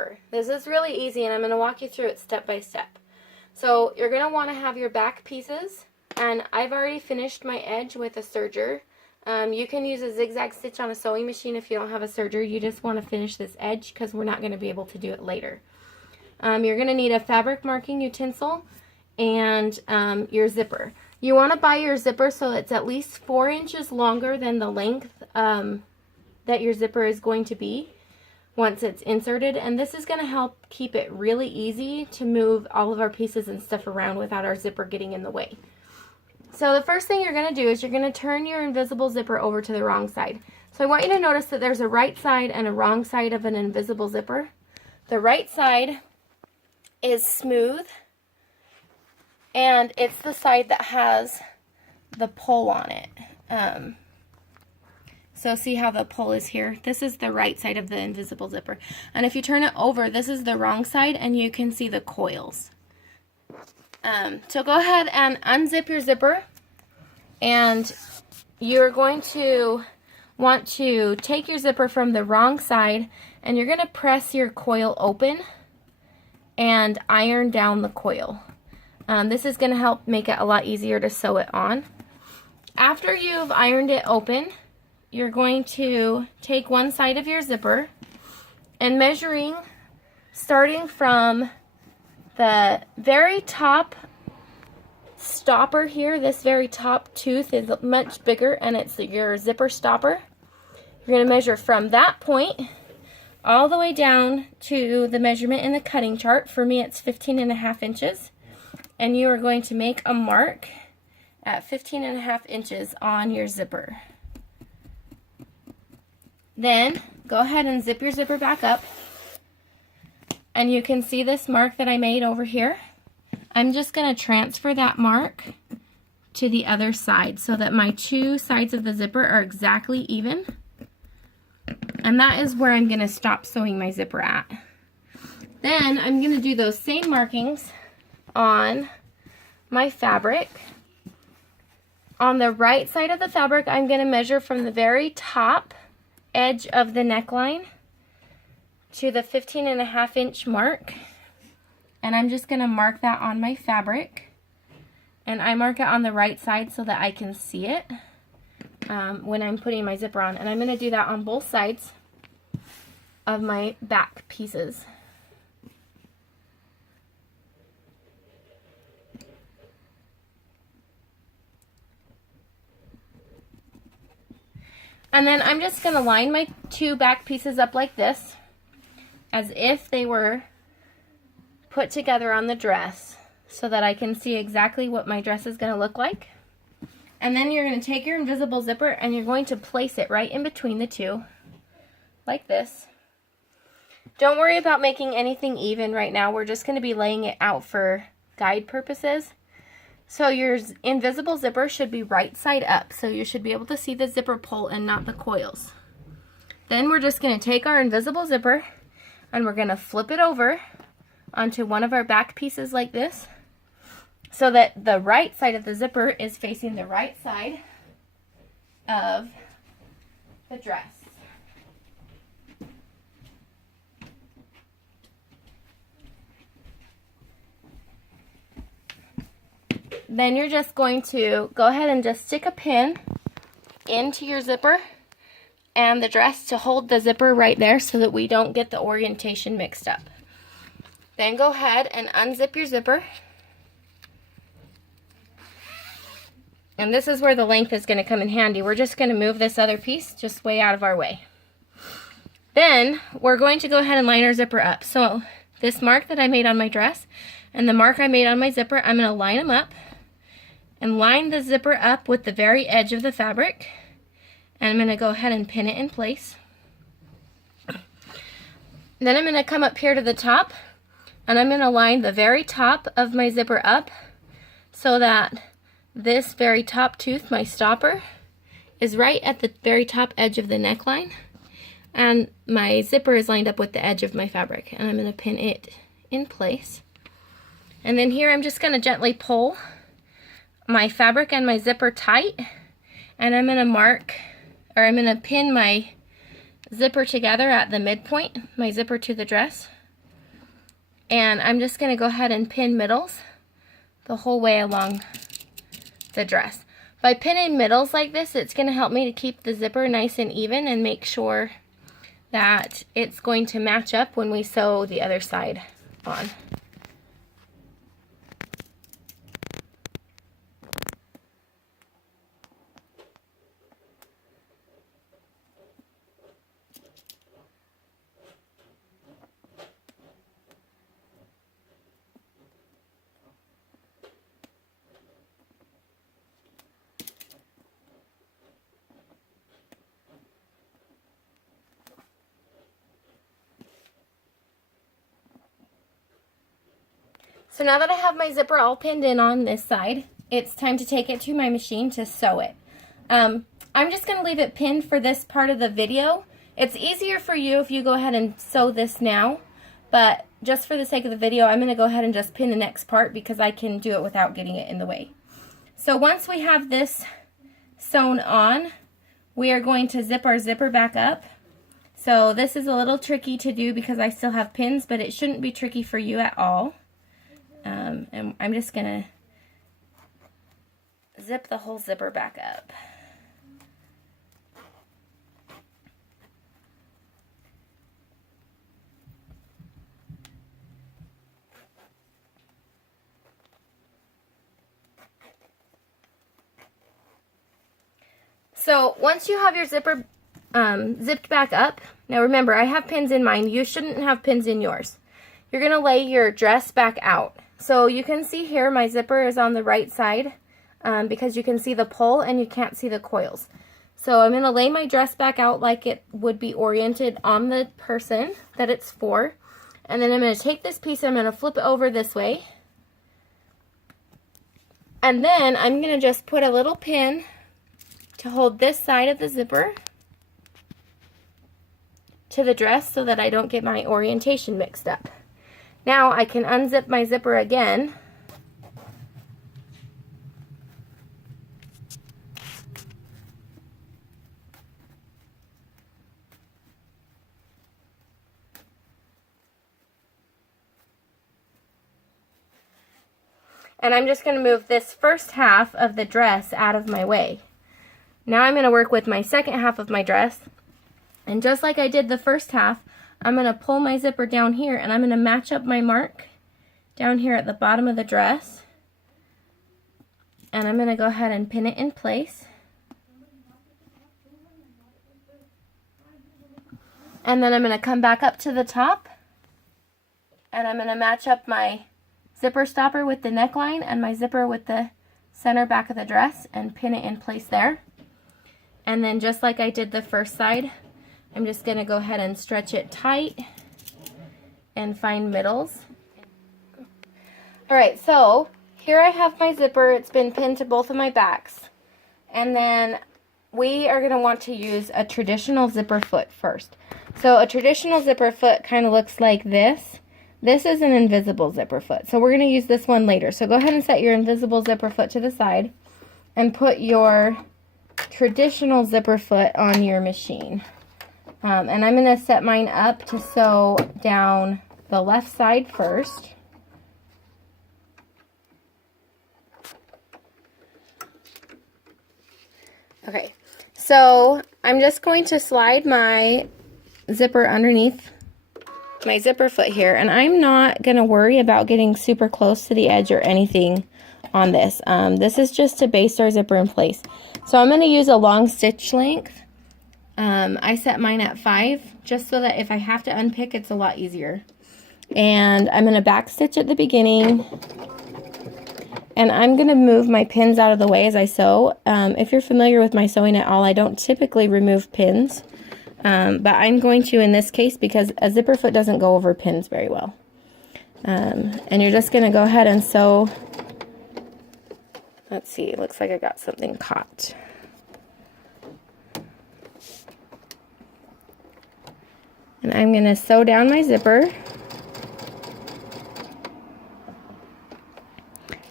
zipper. This is really easy, and I'm going to walk you through it step by step. So you're going to want to have your back pieces, and I've already finished my edge with a serger. You can use a zigzag stitch on a sewing machine if you don't have a serger. You just want to finish this edge because we're not going to be able to do it later. You're going to need a fabric marking utensil and your zipper. You want to buy your zipper so it's at least 4 inches longer than the length that your zipper is going to be once it's inserted, and this is going to help keep it really easy to move all of our pieces and stuff around without our zipper getting in the way. So the first thing you're going to do is you're going to turn your invisible zipper over to the wrong side. So I want you to notice that there's a right side and a wrong side of an invisible zipper. The right side is smooth, and it's the side that has the pull on it. So see how the pull is here? This is the right side of the invisible zipper. And if you turn it over, this is the wrong side, and you can see the coils. So go ahead and unzip your zipper, and you're going to want to take your zipper from the wrong side, and you're going to press your coil open and iron down the coil. This is going to help make it a lot easier to sew it on. After you've ironed it open, you're going to take one side of your zipper and measuring, starting from the very top stopper here, this very top tooth is much bigger and it's your zipper stopper. You're going to measure from that point all the way down to the measurement in the cutting chart. For me it's 15.5 inches. And you are going to make a mark at 15.5 inches on your zipper. Then go ahead and zip your zipper back up, and you can see this mark that I made over here. I'm just going to transfer that mark to the other side so that my two sides of the zipper are exactly even, and that is where I'm going to stop sewing my zipper at. Then I'm going to do those same markings on my fabric. On the right side of the fabric, I'm going to measure from the very top edge of the neckline to the 15.5 inch mark, and I'm just going to mark that on my fabric, and I mark it on the right side so that I can see it when I'm putting my zipper on, and I'm going to do that on both sides of my back pieces. And then I'm just going to line my two back pieces up like this, as if they were put together on the dress, so that I can see exactly what my dress is going to look like. And then you're going to take your invisible zipper and you're going to place it right in between the two, like this. Don't worry about making anything even right now. We're just going to be laying it out for guide purposes. So your invisible zipper should be right side up, so you should be able to see the zipper pull and not the coils. Then we're just going to take our invisible zipper and we're going to flip it over onto one of our back pieces like this, so that the right side of the zipper is facing the right side of the dress. Then you're just going to go ahead and just stick a pin into your zipper and the dress to hold the zipper right there so that we don't get the orientation mixed up. Then go ahead and unzip your zipper. And this is where the length is going to come in handy. We're just going to move this other piece just way out of our way. Then we're going to go ahead and line our zipper up. So this mark that I made on my dress and the mark I made on my zipper, I'm going to line them up and line the zipper up with the very edge of the fabric. And I'm going to go ahead and pin it in place. Then I'm going to come up here to the top and I'm going to line the very top of my zipper up so that this very top tooth, my stopper, is right at the very top edge of the neckline, and my zipper is lined up with the edge of my fabric, and I'm going to pin it in place. And then here I'm just going to gently pull my fabric and my zipper tight, and I'm going to mark, or I'm going to pin my zipper together at the midpoint, my zipper to the dress, And I'm just going to go ahead and pin middles the whole way along the dress. By pinning middles like this, it's going to help me to keep the zipper nice and even and make sure that it's going to match up when we sew the other side on. So now that I have my zipper all pinned in on this side, it's time to take it to my machine to sew it. I'm just going to leave it pinned for this part of the video. It's easier for you if you go ahead and sew this now, but just for the sake of the video, I'm going to go ahead and just pin the next part because I can do it without getting it in the way. So once we have this sewn on, we are going to zip our zipper back up. So this is a little tricky to do because I still have pins, but it shouldn't be tricky for you at all. And I'm just going to zip the whole zipper back up. So once you have your zipper zipped back up, now remember I have pins in mine, you shouldn't have pins in yours. You're going to lay your dress back out. So you can see here my zipper is on the right side because you can see the pull and you can't see the coils. So I'm going to lay my dress back out like it would be oriented on the person that it's for. And then I'm going to take this piece and I'm going to flip it over this way. And then I'm going to just put a little pin to hold this side of the zipper to the dress so that I don't get my orientation mixed up. Now I can unzip my zipper again. And I'm just going to move this first half of the dress out of my way. Now I'm going to work with my second half of my dress. And just like I did the first half, I'm going to pull my zipper down here and I'm going to match up my mark down here at the bottom of the dress. And I'm going to go ahead and pin it in place. And then I'm going to come back up to the top and I'm going to match up my zipper stopper with the neckline and my zipper with the center back of the dress and pin it in place there. And then just like I did the first side, I'm just going to go ahead and stretch it tight and find middles. Alright, so here I have my zipper. It's been pinned to both of my backs. And then we are going to want to use a traditional zipper foot first. So a traditional zipper foot kind of looks like this. This is an invisible zipper foot. So we're going to use this one later. So go ahead and set your invisible zipper foot to the side and put your traditional zipper foot on your machine. And I'm going to set mine up to sew down the left side first. Okay, so I'm just going to slide my zipper underneath my zipper foot here, and I'm not going to worry about getting super close to the edge or anything on this. This is just to baste our zipper in place. So I'm going to use a long stitch length. I set mine at 5 just so that if I have to unpick, it's a lot easier. And I'm going to back stitch at the beginning, and I'm going to move my pins out of the way as I sew. If you're familiar with my sewing at all, I don't typically remove pins, but I'm going to in this case because a zipper foot doesn't go over pins very well. And you're just going to go ahead and sew. Let's see, it looks like I got something caught. And I'm going to sew down my zipper,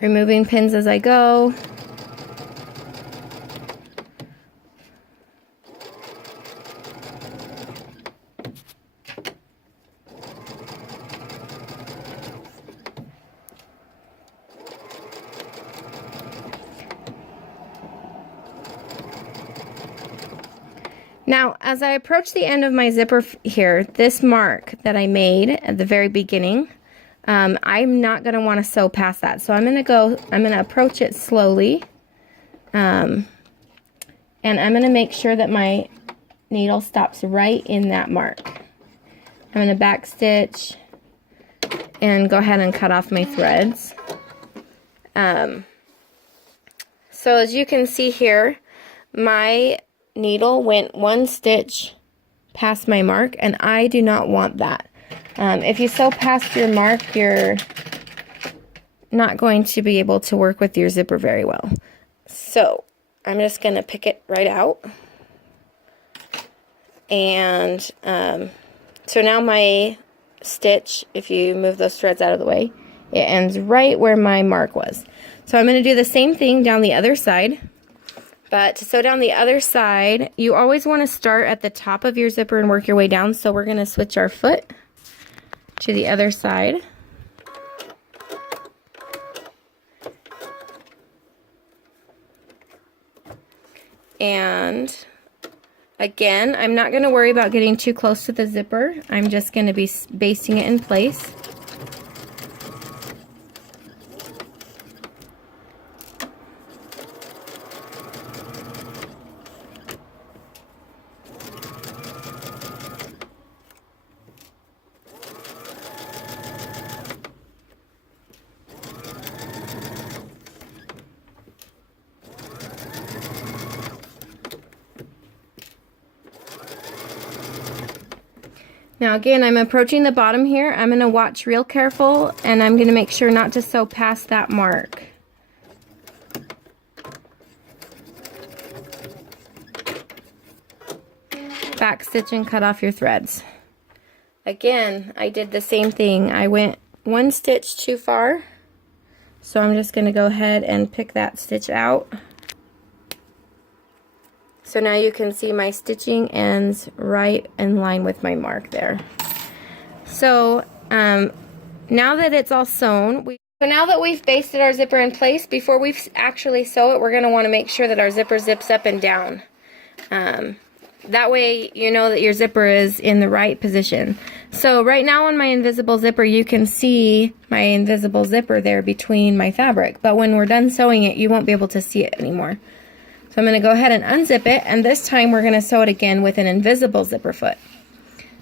removing pins as I go. Now, as I approach the end of my zipper here, this mark that I made at the very beginning, I'm not going to want to sew past that. So I'm going to approach it slowly. And I'm going to make sure that my needle stops right in that mark. I'm going to back stitch and go ahead and cut off my threads. So as you can see here, my needle went one stitch past my mark, and I do not want that. If you sew past your mark, you're not going to be able to work with your zipper very well. So I'm just going to pick it right out. And so now my stitch, if you move those threads out of the way, it ends right where my mark was. So I'm going to do the same thing down the other side. But to sew down the other side, you always want to start at the top of your zipper and work your way down. So we're going to switch our foot to the other side. And again, I'm not going to worry about getting too close to the zipper. I'm just going to be basting it in place. Now again, I'm approaching the bottom here. I'm going to watch real careful, and I'm going to make sure not to sew past that mark. Back stitch and cut off your threads. Again, I did the same thing. I went one stitch too far, so I'm just going to go ahead and pick that stitch out. So now you can see my stitching ends right in line with my mark there. So now that it's all sewn, now that we've basted our zipper in place, before we actually sew it, we're going to want to make sure that our zipper zips up and down. That way you know that your zipper is in the right position. So right now on my invisible zipper, you can see my invisible zipper there between my fabric. But when we're done sewing it, you won't be able to see it anymore. So I'm going to go ahead and unzip it, and this time we're going to sew it again with an invisible zipper foot.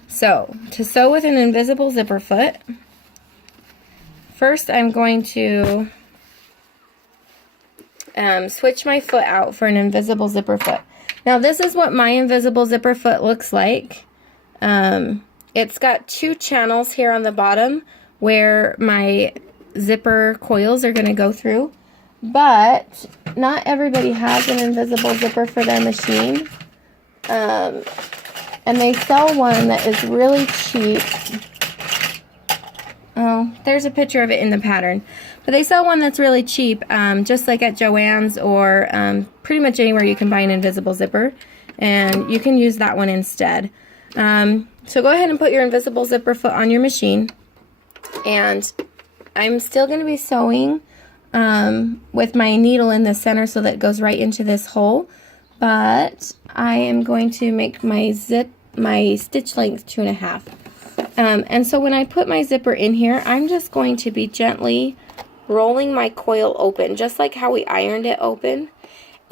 So to sew with an invisible zipper foot, first I'm going to switch my foot out for an invisible zipper foot. Now this is what my invisible zipper foot looks like. It's got two channels here on the bottom where my zipper coils are going to go through. But not everybody has an invisible zipper for their machine. And they sell one that is really cheap. Oh, there's a picture of it in the pattern. But they sell one that's really cheap, just like at Joann's or pretty much anywhere you can buy an invisible zipper. And you can use that one instead. So go ahead and put your invisible zipper foot on your machine. And I'm still going to be sewing with my needle in the center so that it goes right into this hole, but I am going to make my stitch length 2.5. And so when I put my zipper in here, I'm just going to be gently rolling my coil open, just like how we ironed it open.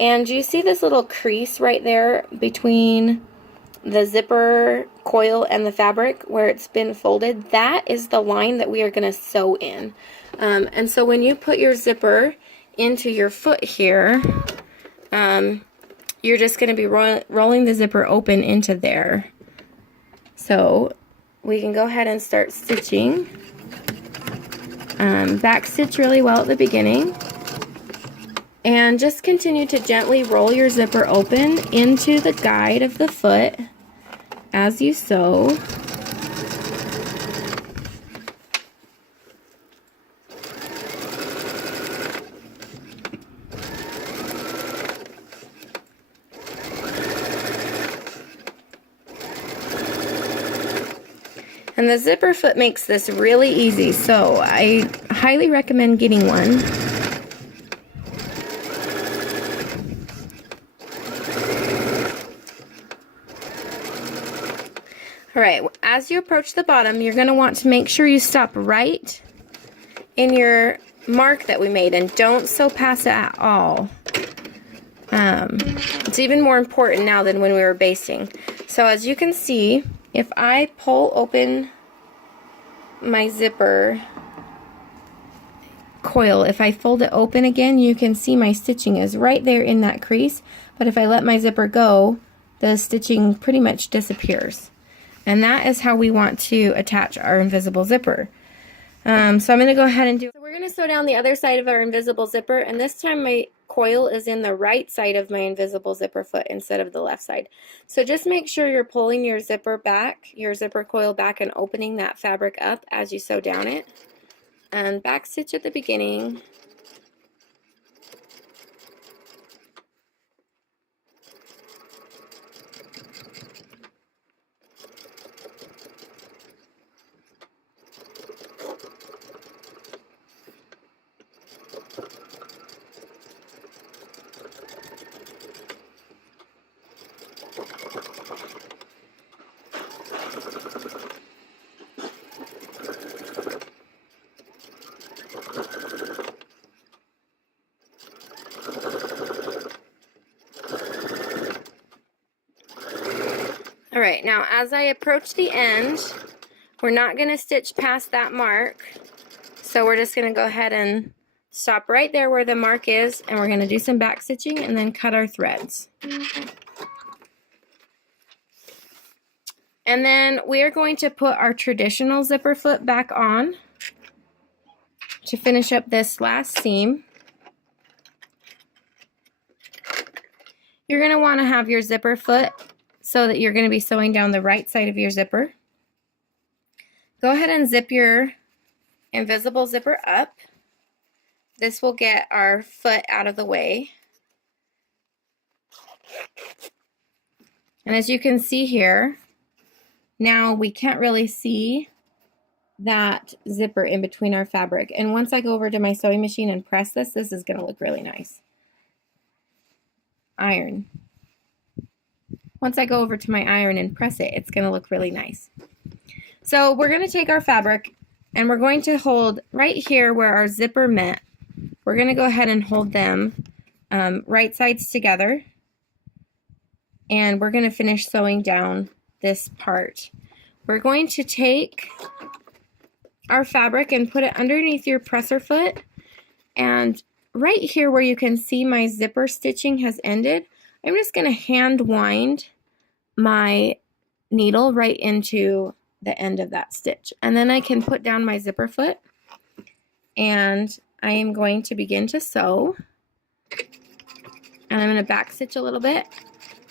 And you see this little crease right there between the zipper coil and the fabric where it's been folded? That is the line that we are going to sew in. And so when you put your zipper into your foot here, you're just going to be rolling the zipper open into there. So we can go ahead and start stitching. Back stitch really well at the beginning. And just continue to gently roll your zipper open into the guide of the foot as you sew. And the zipper foot makes this really easy, so I highly recommend getting one. All right, as you approach the bottom, you're going to want to make sure you stop right in your mark that we made and don't sew past it at all. It's even more important now than when we were basting. So as you can see, if I pull open my zipper coil, if I fold it open again, you can see my stitching is right there in that crease, but if I let my zipper go, the stitching pretty much disappears. And that is how we want to attach our invisible zipper. So I'm going to go ahead and we're going to sew down the other side of our invisible zipper, and this time my coil is in the right side of my invisible zipper foot instead of the left side. So just make sure you're pulling your zipper back, your zipper coil back, and opening that fabric up as you sew down it. And back stitch at the beginning. Alright, now as I approach the end, we're not going to stitch past that mark, so we're just going to go ahead and stop right there where the mark is, and we're going to do some back stitching and then cut our threads. And then we are going to put our traditional zipper foot back on to finish up this last seam. You're going to want to have your zipper foot so that you're going to be sewing down the right side of your zipper. Go ahead and zip your invisible zipper up. This will get our foot out of the way. And as you can see here, now we can't really see that zipper in between our fabric. And once I go over to my sewing machine and press this, this is going to look really nice. Iron. Once I go over to my iron and press it, it's going to look really nice. So we're going to take our fabric and we're going to hold right here where our zipper met. We're going to go ahead and hold them right sides together. And we're going to finish sewing down this part. We're going to take our fabric and put it underneath your presser foot. And right here where you can see my zipper stitching has ended, I'm just going to hand wind my needle right into the end of that stitch. And then I can put down my zipper foot and I am going to begin to sew. And I'm going to back stitch a little bit.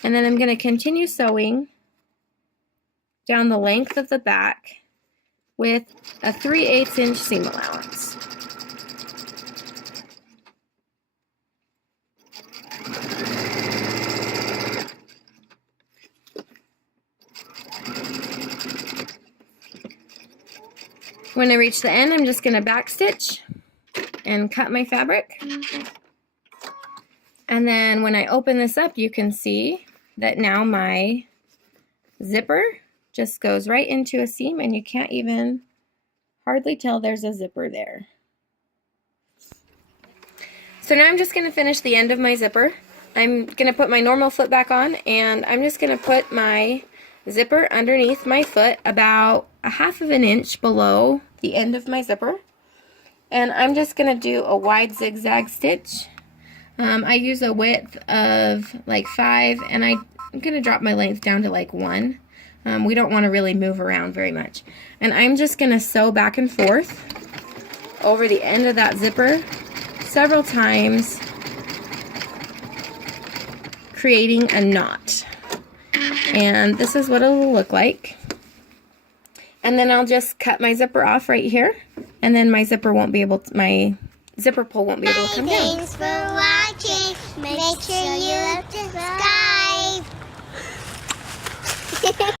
And then I'm going to continue sewing down the length of the back with a 3/8 inch seam allowance. When I reach the end, I'm just going to back stitch and cut my fabric. And then when I open this up, you can see that now my zipper just goes right into a seam and you can't even hardly tell there's a zipper there. So now I'm just going to finish the end of my zipper. I'm going to put my normal foot back on and I'm just going to put my zipper underneath my foot about 1/2 inch below the end of my zipper. And I'm just going to do a wide zigzag stitch. I use a width of like 5 and I'm going to drop my length down to like 1. We don't want to really move around very much. And I'm just going to sew back and forth over the end of that zipper several times, creating a knot. And this is what it will look like. And then I'll just cut my zipper off right here, and then my zipper won't be able to, my zipper pull won't be able to come down. Thanks for watching. Make sure you subscribe.